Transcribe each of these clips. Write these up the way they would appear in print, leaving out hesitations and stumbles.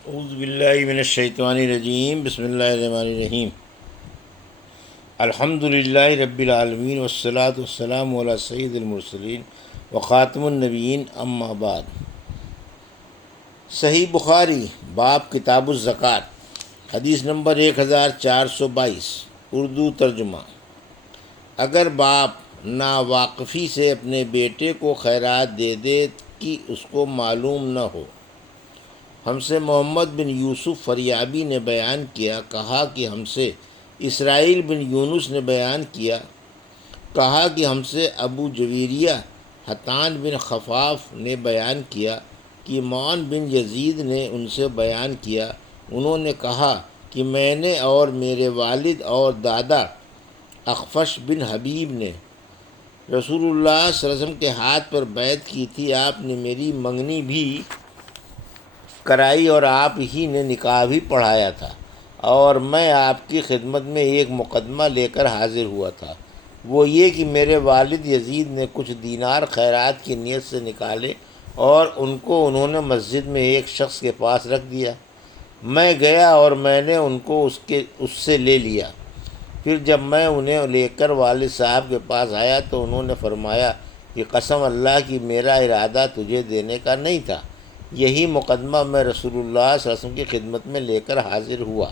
اعوذ باللہ من الشیطان الرجیم، بسم اللہ الرحمن الرحیم۔ الحمد للہ رب العالمین والصلاة والسلام علی سید المرسلین وخاتم النبیین، اما بعد۔ صحیح بخاری باب کتاب الزکوٰۃ، حدیث نمبر 1422، اردو ترجمہ۔ اگر باپ ناواقفی سے اپنے بیٹے کو خیرات دے دے کہ اس کو معلوم نہ ہو۔ ہم سے محمد بن یوسف فریابی نے بیان کیا، کہا کہ ہم سے اسرائیل بن یونس نے بیان کیا، کہا کہ ہم سے ابو جویریہ حتان بن خفاف نے بیان کیا کہ معن بن یزید نے ان سے بیان کیا۔ انہوں نے کہا کہ میں نے اور میرے والد اور دادا اخفش بن حبیب نے رسول اللہ صلی اللہ علیہ وسلم کے ہاتھ پر بیعت کی تھی۔ آپ نے میری منگنی بھی کرائی اور آپ ہی نے نکاح بھی پڑھایا تھا، اور میں آپ کی خدمت میں ایک مقدمہ لے کر حاضر ہوا تھا، وہ یہ کہ میرے والد یزید نے کچھ دینار خیرات کی نیت سے نکالے اور ان کو انہوں نے مسجد میں ایک شخص کے پاس رکھ دیا۔ میں گیا اور میں نے ان کو اس سے لے لیا۔ پھر جب میں انہیں لے کر والد صاحب کے پاس آیا تو انہوں نے فرمایا کہ قسم اللہ کی میرا ارادہ تجھے دینے کا نہیں تھا، یہی مقدمہ میں رسول اللہ صلی اللہ علیہ وسلم کی خدمت میں لے کر حاضر ہوا،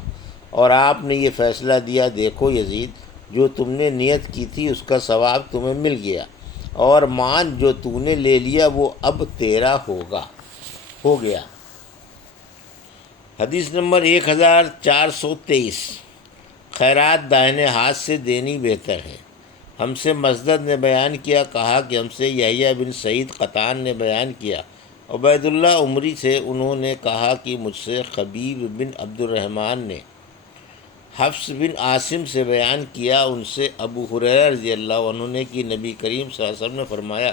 اور آپ نے یہ فیصلہ دیا، دیکھو یزید، جو تم نے نیت کی تھی اس کا ثواب تمہیں مل گیا، اور مان جو تو نے لے لیا وہ اب تیرا ہو گیا۔ حدیث نمبر 1423، خیرات دائنے ہاتھ سے دینی بہتر ہے۔ ہم سے مسدد نے بیان کیا، کہا کہ ہم سے یحییٰ بن سعید قطان نے بیان کیا، عبید اللہ عمری سے، انہوں نے کہا کہ مجھ سے خبیب بن عبد الرحمن نے حفص بن عاصم سے بیان کیا، ان سے ابو ہریرہ رضی اللہ عنہ نے کہ نبی کریم صلی اللہ علیہ وسلم نے فرمایا،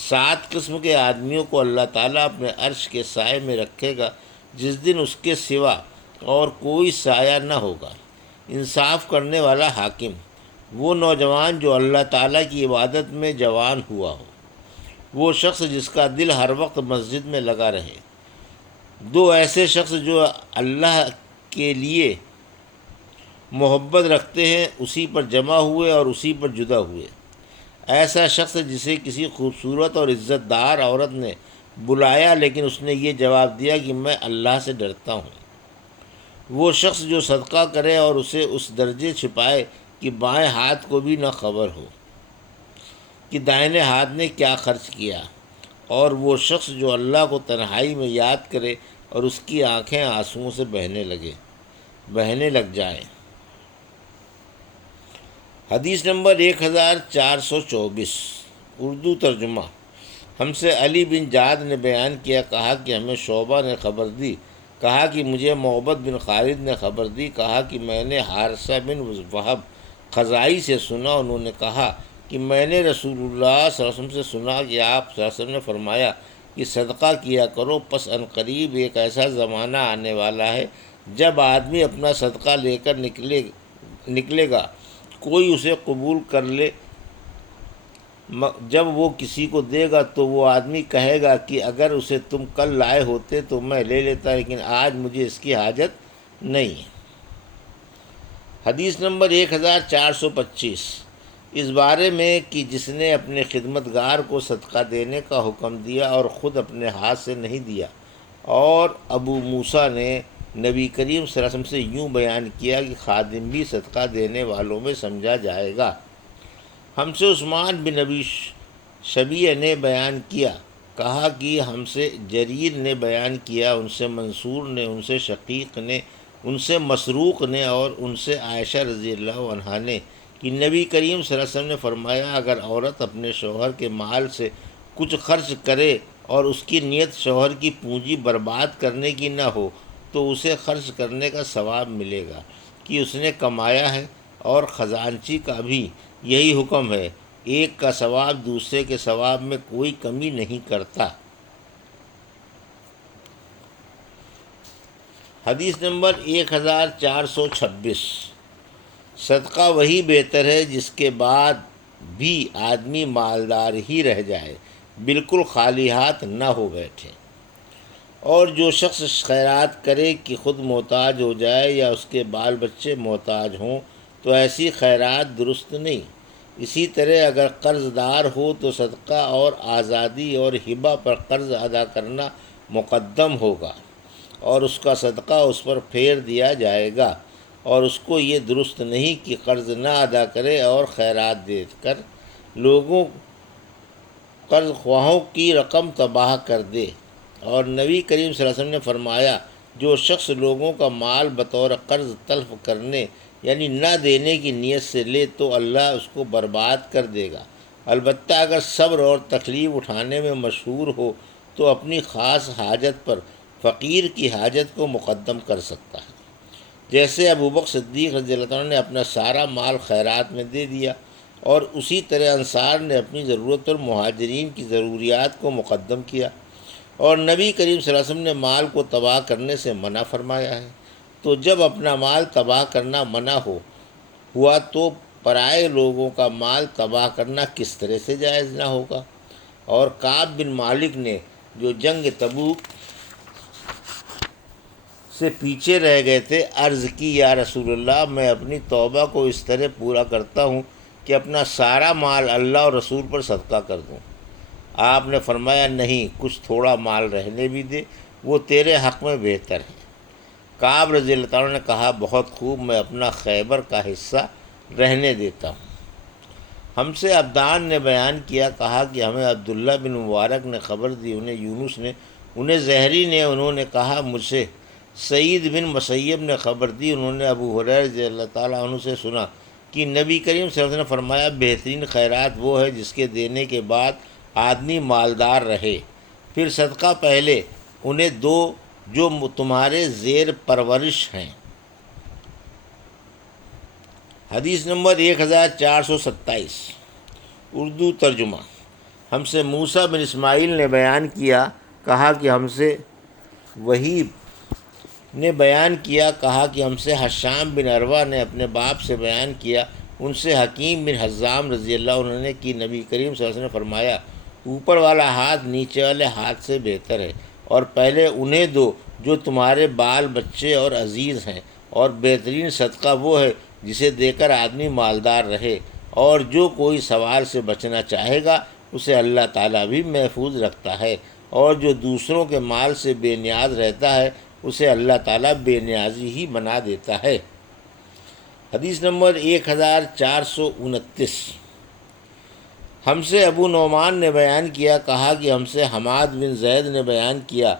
7 قسم کے آدمیوں کو اللہ تعالیٰ اپنے عرش کے سائے میں رکھے گا جس دن اس کے سوا اور کوئی سایہ نہ ہوگا۔ انصاف کرنے والا حاکم، وہ نوجوان جو اللہ تعالیٰ کی عبادت میں جوان ہوا ہو، وہ شخص جس کا دل ہر وقت مسجد میں لگا رہے، 2 ایسے شخص جو اللہ کے لیے محبت رکھتے ہیں، اسی پر جمع ہوئے اور اسی پر جدا ہوئے، ایسا شخص جسے کسی خوبصورت اور عزت دار عورت نے بلایا لیکن اس نے یہ جواب دیا کہ میں اللہ سے ڈرتا ہوں، وہ شخص جو صدقہ کرے اور اسے اس درجے چھپائے کہ بائیں ہاتھ کو بھی نہ خبر ہو کہ دائیں ہاتھ نے کیا خرچ کیا، اور وہ شخص جو اللہ کو تنہائی میں یاد کرے اور اس کی آنکھیں آنسوؤں سے بہنے لگ جائیں۔ حدیث نمبر 1424، اردو ترجمہ۔ ہم سے علی بن جعد نے بیان کیا، کہا کہ ہمیں شعبہ نے خبر دی، کہا کہ مجھے معبد بن خالد نے خبر دی، کہا کہ میں نے حارثہ بن وہب خزاعی سے سنا، انہوں نے کہا کہ میں نے رسول اللہ صلی اللہ علیہ وسلم سے سنا کہ آپ صلی اللہ علیہ وسلم نے فرمایا کہ صدقہ کیا کرو، پس ان قریب ایک ایسا زمانہ آنے والا ہے جب آدمی اپنا صدقہ لے کر نکلے گا، کوئی اسے قبول کر لے، جب وہ کسی کو دے گا تو وہ آدمی کہے گا کہ اگر اسے تم کل لائے ہوتے تو میں لے لیتا، لیکن آج مجھے اس کی حاجت نہیں ہے۔ حدیث نمبر 1425، اس بارے میں کہ جس نے اپنے خدمتگار کو صدقہ دینے کا حکم دیا اور خود اپنے ہاتھ سے نہیں دیا، اور ابو موسیٰ نے نبی کریم صلی اللہ علیہ وسلم سے یوں بیان کیا کہ خادم بھی صدقہ دینے والوں میں سمجھا جائے گا۔ ہم سے عثمان بن ابی شبیہ نے بیان کیا، کہا کہ ہم سے جریر نے بیان کیا، ان سے منصور نے، ان سے شقیق نے، ان سے مسروق نے اور ان سے عائشہ رضی اللہ عنہا نے کہ نبی کریم صلی اللہ علیہ وسلم نے فرمایا، اگر عورت اپنے شوہر کے مال سے کچھ خرچ کرے اور اس کی نیت شوہر کی پونجی برباد کرنے کی نہ ہو تو اسے خرچ کرنے کا ثواب ملے گا کہ اس نے کمایا ہے، اور خزانچی کا بھی یہی حکم ہے، ایک کا ثواب دوسرے کے ثواب میں کوئی کمی نہیں کرتا۔ حدیث نمبر 1426، صدقہ وہی بہتر ہے جس کے بعد بھی آدمی مالدار ہی رہ جائے، بالکل خالی ہاتھ نہ ہو بیٹھے، اور جو شخص خیرات کرے کہ خود محتاج ہو جائے یا اس کے بال بچے محتاج ہوں تو ایسی خیرات درست نہیں۔ اسی طرح اگر قرض دار ہو تو صدقہ اور آزادی اور ہبہ پر قرض ادا کرنا مقدم ہوگا، اور اس کا صدقہ اس پر پھیر دیا جائے گا، اور اس کو یہ درست نہیں کہ قرض نہ ادا کرے اور خیرات دے کر لوگوں قرض خواہوں کی رقم تباہ کر دے۔ اور نبی کریم صلی اللہ علیہ وسلم نے فرمایا، جو شخص لوگوں کا مال بطور قرض تلف کرنے یعنی نہ دینے کی نیت سے لے تو اللہ اس کو برباد کر دے گا۔ البتہ اگر صبر اور تکلیف اٹھانے میں مشہور ہو تو اپنی خاص حاجت پر فقیر کی حاجت کو مقدم کر سکتا ہے، جیسے ابوبکر صدیق رضی اللہ عنہ نے اپنا سارا مال خیرات میں دے دیا، اور اسی طرح انصار نے اپنی ضرورت اور مہاجرین کی ضروریات کو مقدم کیا۔ اور نبی کریم صلی اللہ علیہ وسلم نے مال کو تباہ کرنے سے منع فرمایا ہے، تو جب اپنا مال تباہ کرنا منع ہوا تو پرائے لوگوں کا مال تباہ کرنا کس طرح سے جائز نہ ہوگا۔ اور کعب بن مالک نے جو جنگ تبوک سے پیچھے رہ گئے تھے عرض کی، یا رسول اللہ، میں اپنی توبہ کو اس طرح پورا کرتا ہوں کہ اپنا سارا مال اللہ اور رسول پر صدقہ کر دوں۔ آپ نے فرمایا، نہیں، کچھ تھوڑا مال رہنے بھی دے، وہ تیرے حق میں بہتر ہے۔ کعب رضی اللہ عنہ نے کہا، بہت خوب، میں اپنا خیبر کا حصہ رہنے دیتا ہوں۔ ہم سے عبدان نے بیان کیا، کہا کہ ہمیں عبداللہ بن مبارک نے خبر دی، انہیں یونس نے، انہیں زہری نے، انہوں نے کہا مجھ سے سعید بن مسیب نے خبر دی، انہوں نے ابو ہریرہ رضی اللہ تعالیٰ عنہ سے سنا کہ نبی کریم صلی اللہ علیہ وسلم نے فرمایا، بہترین خیرات وہ ہے جس کے دینے کے بعد آدمی مالدار رہے، پھر صدقہ پہلے انہیں دو جو تمہارے زیر پرورش ہیں۔ حدیث نمبر 1427، اردو ترجمہ۔ ہم سے موسیٰ بن اسماعیل نے بیان کیا، کہا کہ ہم سے وہیب نے بیان کیا، کہا کہ ہم سے حشام بن عروہ نے اپنے باپ سے بیان کیا، ان سے حکیم بن حزام رضی اللہ عنہ نے کہ نبی کریم صلی اللہ علیہ وسلم نے فرمایا، اوپر والا ہاتھ نیچے والے ہاتھ سے بہتر ہے، اور پہلے انہیں دو جو تمہارے بال بچے اور عزیز ہیں، اور بہترین صدقہ وہ ہے جسے دے کر آدمی مالدار رہے، اور جو کوئی سوال سے بچنا چاہے گا اسے اللہ تعالیٰ بھی محفوظ رکھتا ہے، اور جو دوسروں کے مال سے بے نیاز رہتا ہے اسے اللہ تعالیٰ بے نیازی ہی بنا دیتا ہے۔ حدیث نمبر 1429، ہم سے ابو نعمان نے بیان کیا، کہا کہ ہم سے حماد بن زید نے بیان کیا،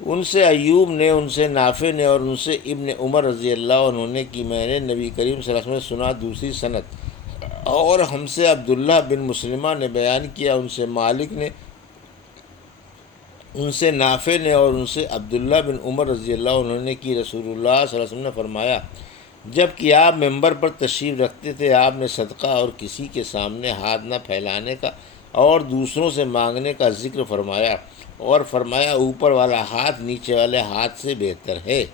ان سے ایوب نے، ان سے نافع نے، اور ان سے ابن عمر رضی اللہ عنہ نے کہ میں نے نبی کریم صلی اللہ علیہ وسلم سے سنا، دوسری سند۔ اور ہم سے عبداللہ بن مسلمہ نے بیان کیا، ان سے مالک نے، ان سے نافع نے، اور ان سے عبداللہ بن عمر رضی اللہ عنہ نے کہ رسول اللہ صلی اللہ علیہ وسلم نے فرمایا، جب کہ آپ ممبر پر تشریف رکھتے تھے، آپ نے صدقہ اور کسی کے سامنے ہاتھ نہ پھیلانے کا اور دوسروں سے مانگنے کا ذکر فرمایا، اور فرمایا، اوپر والا ہاتھ نیچے والے ہاتھ سے بہتر ہے،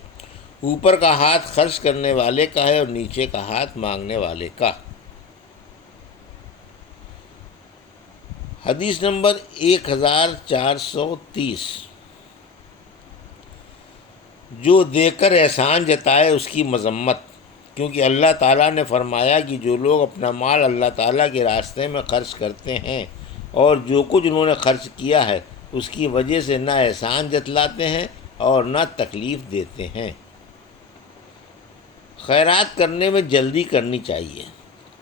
اوپر کا ہاتھ خرچ کرنے والے کا ہے اور نیچے کا ہاتھ مانگنے والے کا۔ حدیث نمبر 1430، جو دے کر احسان جتائے اس کی مذمت، کیونکہ اللہ تعالیٰ نے فرمایا کہ جو لوگ اپنا مال اللہ تعالیٰ کے راستے میں خرچ کرتے ہیں اور جو کچھ انہوں نے خرچ کیا ہے اس کی وجہ سے نہ احسان جتلاتے ہیں اور نہ تکلیف دیتے ہیں۔ خیرات کرنے میں جلدی کرنی چاہیے۔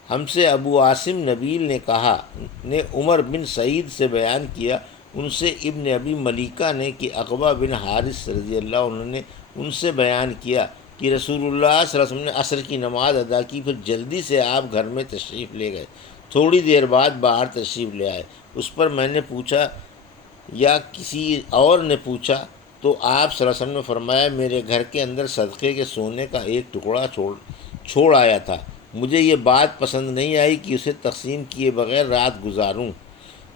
ہم سے ابو عاصم نبیل نے کہا، نے عمر بن سعید سے بیان کیا، ان سے ابن ابی ملیکہ نے کہ عقبہ بن حارث رضی اللہ عنہ نے ان سے بیان کیا کہ رسول اللہ صلی اللہ علیہ وسلم نے عصر کی نماز ادا کی، پھر جلدی سے آپ گھر میں تشریف لے گئے، تھوڑی دیر بعد باہر تشریف لے آئے۔ اس پر میں نے پوچھا یا کسی اور نے پوچھا تو آپ صلی اللہ علیہ وسلم نے فرمایا، میرے گھر کے اندر صدقے کے سونے کا ایک ٹکڑا چھوڑ آیا تھا، مجھے یہ بات پسند نہیں آئی کہ اسے تقسیم کیے بغیر رات گزاروں،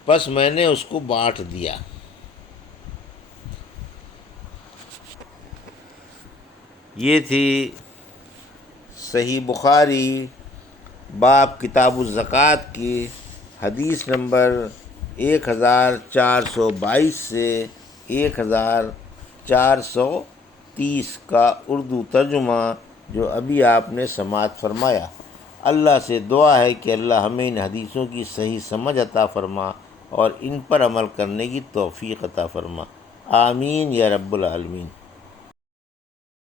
پس میں نے اس کو بانٹ دیا۔ یہ تھی صحیح بخاری باب کتاب الزکوٰۃ کی حدیث نمبر 1422 سے 1000 430 کا اردو ترجمہ جو ابھی آپ نے سماعت فرمایا۔ اللہ سے دعا ہے کہ اللہ ہمیں ان حدیثوں کی صحیح سمجھ عطا فرما اور ان پر عمل کرنے کی توفیق عطا فرما۔ آمین یا رب العالمین۔